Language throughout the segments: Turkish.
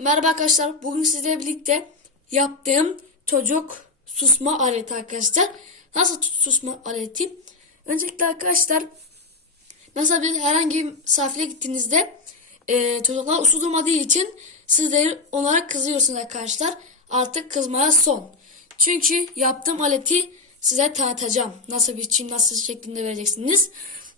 Merhaba arkadaşlar. Bugün sizlerle birlikte yaptığım çocuk susma aleti arkadaşlar. Nasıl susma aleti? Öncelikle arkadaşlar mesela bir herhangi bir misafire gittiğinizde e, çocuklar uslu durmadığı için sizleri onlara kızıyorsunuz arkadaşlar. Artık kızmaya son. Çünkü yaptığım aleti size tanıtacağım. Nasıl biçim, nasıl şeklinde vereceksiniz.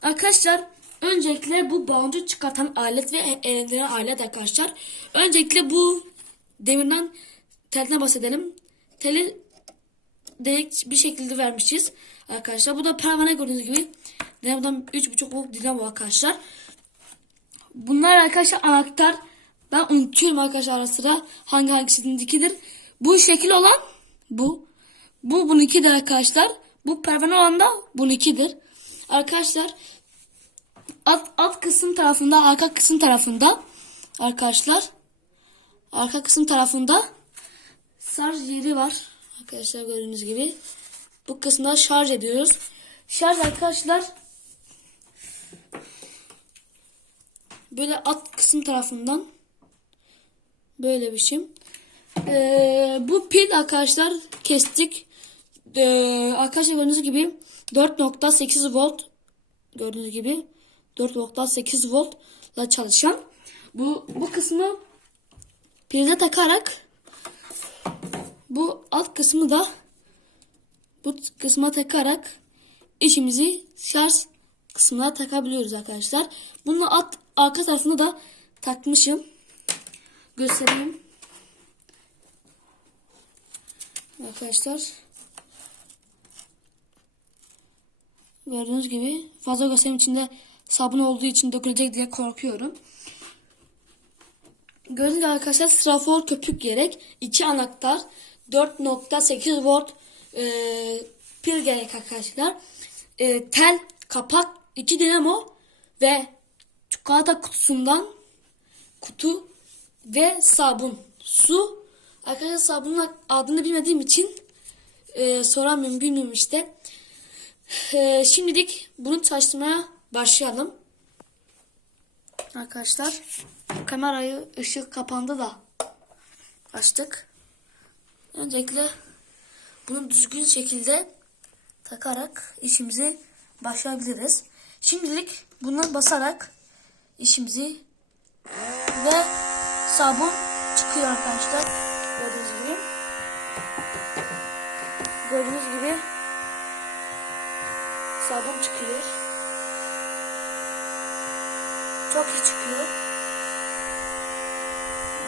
Arkadaşlar öncelikle bu boncuk çıkartan alet ve elendiren alet arkadaşlar. Öncelikle bu demirden telden bahsedelim. Teli direkt bir şekilde vermişiz arkadaşlar. Bu da pervane gördüğünüz gibi. Dinamodan 3.5 volt dinamo arkadaşlar. Bunlar arkadaşlar anahtar. Ben unutuyorum arkadaşlar ara sıra hangi hangisininkidir. Bu şekil olan bu. Bu bununkidir arkadaşlar. Bu pervane olan da bununkidir. Arkadaşlar alt, alt kısım tarafında arka kısım tarafında arkadaşlar arka kısım tarafında şarj yeri var. Arkadaşlar gördüğünüz gibi. Bu kısımda şarj ediyoruz. Şarj arkadaşlar böyle alt kısım tarafından böyle bir şey. Ee, bu pil arkadaşlar kestik. Ee, arkadaşlar gördüğünüz gibi 4.8 volt gördüğünüz gibi 4.8 voltla çalışan bu bu kısmı prize takarak bu alt kısmı da bu kısma takarak işimizi şarj kısmına takabiliyoruz arkadaşlar. Bunu alt arka tarafına da takmışım. Göstereyim. Arkadaşlar Gördüğünüz gibi fazla göstereyim içinde sabun olduğu için dökülecek diye korkuyorum. Gördüğünüz gibi arkadaşlar strafor köpük gerek. 2 anahtar 4.8 volt e, pil gerek arkadaşlar. E, tel, kapak, 2 dinamo ve çikolata kutusundan kutu ve sabun. Su. Arkadaşlar sabunun adını bilmediğim için e, soramıyorum bilmiyorum işte. Ee, şimdilik bunu çalıştırmaya başlayalım. Arkadaşlar kamerayı ışık kapandı da açtık. Öncelikle bunu düzgün şekilde takarak işimizi başlayabiliriz. Şimdilik bundan basarak işimizi ve sabun çıkıyor arkadaşlar. Gördüğünüz gibi. Gördüğünüz gibi sabun çıkıyor. Çok iyi çıkıyor.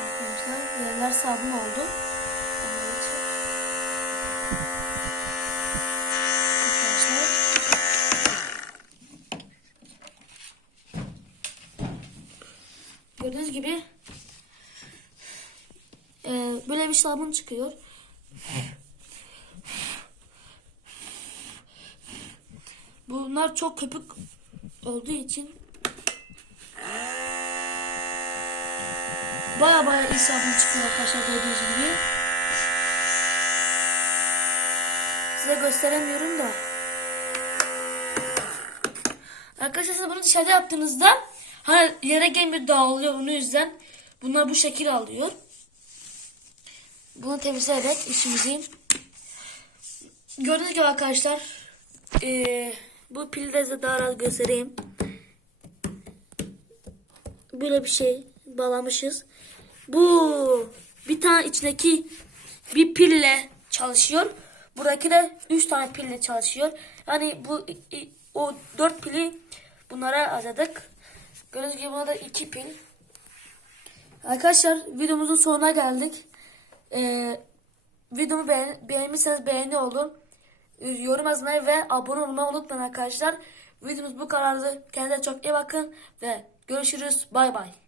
Arkadaşlar yerler sabun oldu. Gördüğünüz gibi e, böyle bir sabun çıkıyor. Bunlar çok köpük olduğu için baya baya sabun çıkıyor arkadaşlar gördüğünüz gibi. Size gösteremiyorum da. Arkadaşlar siz bunu dışarıda yaptığınızda hani yere gelmiyor dağılıyor bunun yüzden bunlar bu şekil alıyor. Bunu temizleyerek işimizi gördüğünüz gibi arkadaşlar eee bu pili de daha rahat göstereyim. Böyle bir şey bağlamışız. Bu bir tane içindeki bir pille çalışıyor. Buradaki de 3 tane pille çalışıyor. Yani bu o 4 pili bunlara adadık. Gördüğünüz gibi buna da 2 pil. Arkadaşlar videomuzun sonuna geldik. Ee, videomu beğen beğenmişseniz beğeni olun yorum yazmayı ve abone olmayı unutmayın arkadaşlar. Videomuz bu kadardı. Kendinize çok iyi bakın ve görüşürüz. Bay bay.